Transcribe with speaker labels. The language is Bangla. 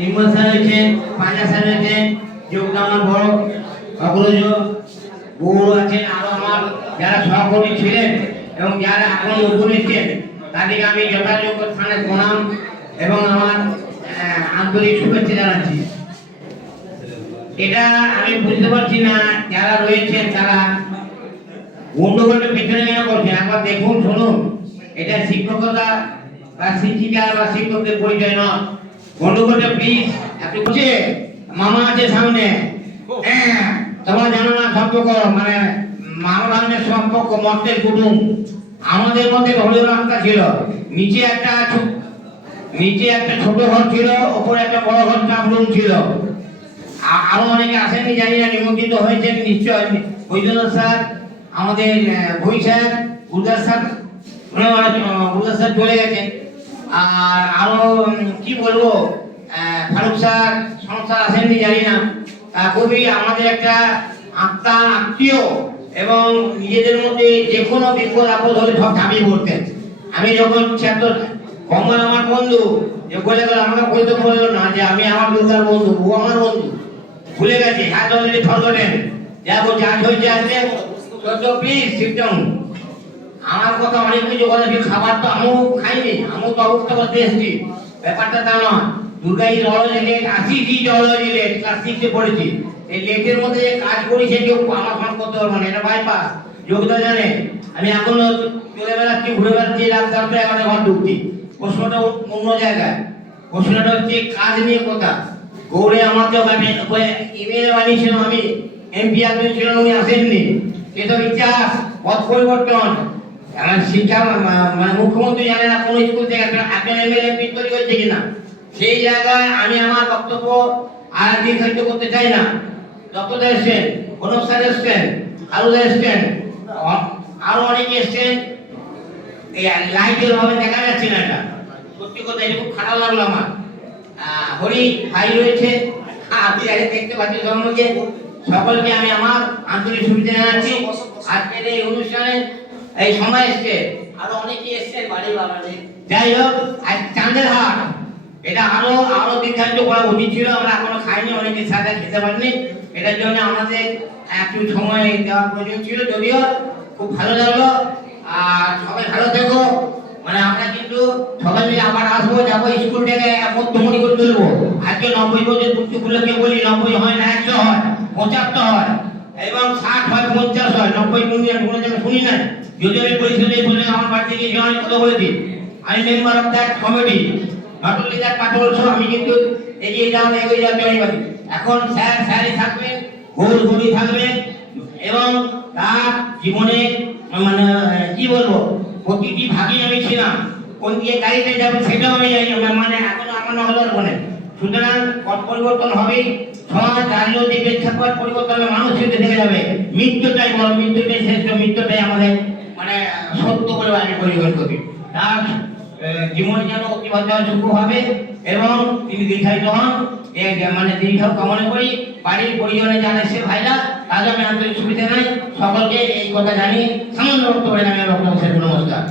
Speaker 1: নির্মল স্যার রয়েছেন পাঁজা স্যার রয়েছেন যোগদা আমার বড় অগ্রজ গৌর আছেন আরও আমার যারা সহকর্মী ছিলেন এবং যারা এখন এসেছেন তাদেরকে আমি যথাযোগ্য স্থানে প্রণাম এবং আমার আন্তরিক শুভেচ্ছা জানাচ্ছি। এটা আমি বুঝতে পারছি না, যারা রয়েছেন তারা গন্ডগোলের পেছনে কেন করছেন একবার দেখুন, শুনুন। এটা শিক্ষকতা বা শিক্ষিকা বা শিক্ষকদের পরিচয় নয়। গন্ডগোলটা প্লিজ একটু বুঝে মামা আছে সামনে। হ্যাঁ তোমরা জানো না সম্পর্ক মানে মামা ভাগ্নের সম্পর্ক মর্তের কুটুম। আমাদের মধ্যে হলিও রাস্তা ছিল। নিচে একটা নিচে একটা ছোট ঘর ছিল ওপরে একটা বড় ঘর চাপ রুম ছিল। আরও অনেকে আসেনি জানি না নিমন্ত্রিত হয়েছেন নিশ্চয় বৈদ্যনাথ স্যার আমাদের ভুই sir Gurdas sir Gurdas sir চলে গেছেন। আর আরও কি বলব? ফারুক স্যার স্যার আসেননি জানি না। খুবই আমাদের একটা আত্মা, আত্মীয় এবং নিজেদের মধ্যে যে কোনো বিপদ, আপদ হলে সব ঝাঁপিয়ে পড়তেন। আমি যখন ছাত্র কমল আমার বন্ধু, যে বলে গেল, আমাকে বলতে বলল না যে আমি আমার দুর্গার বন্ধু, ও আমার বন্ধু। ভুলে গেছে হাত অলরেডি ফরগটেন যা বলছে, আজ হয়েছে প্লিজ সিট আমার কথা অনেক কিছু কথা কি খাবার তো আমিও খাইনি, আমিও তো অবস্থা করতে এসেছি। ব্যাপারটা তা নয়। দুর্গা ইজ অলওয়েজ লেট আসি ইজ অলওয়েজ লেট ক্লাস সিক্সে পড়েছি, এই লেটের মধ্যে যে কাজ করি, সে কেউ আমার ফান করতে পারব না, এটা বাইপাস যোগদা জানে। আমি এখনও চলে বেড়াচ্ছি, ঘুরে বেড়াচ্ছি রাত দশটা এগারো ঘর ঢুকছি। প্রশ্নটা অন্য জায়গায়। প্রশ্নটা হচ্ছে, কাজ নিয়ে কথা। গৌড়ে আমাকে ওখানে ইমেল বানিয়েছিল আমি, এমপি আপনি ছিলেন, উনি আসেননি। সেসব ইতিহাস, পথ পরিবর্তন। আমার শিক্ষা মানে মুখ্যমন্ত্রী জানে না, কোন স্কুল থেকে একটা এমএলএ এমপি তৈরি হয়েছে কিনা। সেই জায়গায় আমি আমার বক্তব্য আর দীর্ঘায়িত করতে চাই না। দত্তদা এসছেন প্রণব স্যার এসছেন আলুদা এসছেন আরও অনেকে এসছেন। এই লাইটের ভাবে দেখা যাচ্ছে না এটা। সত্যি কথা, এটা খুব খারাপ লাগল আমার। হরি ভাই রয়েছে। আপনি আগে দেখতে পাচ্ছেন সম্মুখে সকলকে আমি আমার আন্তরিক শুভেচ্ছা জানাচ্ছি। আজকের এই অনুষ্ঠানে এই সময় এসছে। আরও অনেকে এসছেন বাড়ি বাড়ি যাই হোক, আজ চাঁদের হাট। এটা আরও আরও দীর্ঘায়িত করা উচিত ছিল। আমরা এখনও খাইনি, অনেকে সাথে খেতে পারিনি। এটার জন্য আমাদের একটু সময় দেওয়ার প্রয়োজন ছিল। যদিও খুব ভালো লাগল। আর সবাই ভালো থেকো। মানে আমরা কিন্তু সবাই মিলে আবার আসব, যাব স্কুল থেকে মধ্যমণি করে তুলবো। আজকে নব্বই বছর বলি নব্বই হয় না, একশো হয়, পঁচাত্তর হয়। এবং ষাট হয় পঞ্চাশ হয়, নব্বই কোন কোনো জায়গায় শুনি নাই। যদি আমি পরিষদে বলে আমার বাড়িতে গিয়ে অনেক কথা বলেছি। আমি member of that committee not আমি কিন্তু এগিয়ে যাও এগিয়ে যাওয়া পারি এখন স্যার, স্যারই থাকবেন গৌর ঘুরি থাকবেন এবং তার জীবনে মানে কি বলব, প্রতিটি ভাগে আমি ছিলাম। কোন দিকে গাড়িতে যাবে সেটাও আমি মানে এখনও আমার নজর মনে সুতরাং পথ পরিবর্তন হবেই সমাজ রাজনৈতিক প্রেক্ষাপট পরিবর্তন হবে মানুষ কিন্তু থেকে যাবে। মৃত্যুটাই বড় মৃত্যুটাই শ্রেষ্ঠ, মৃত্যুটাই আমাদের মানে সত্য বলে আমি পরিগণ করি। তার জীবন যেন সুখ হবে এবং তিনি দীর্ঘায়িত হন। মানে দীর্ঘ কামনা করি। বাড়ির পরিজনে যারা এসে ভাইরা, তাদের আমি আন্তরিক সুবিধা নাই সকলকে এই কথা জানিয়ে সামান্য বক্তব্য আমি বক্তব্য শেষ করছি। নমস্কার।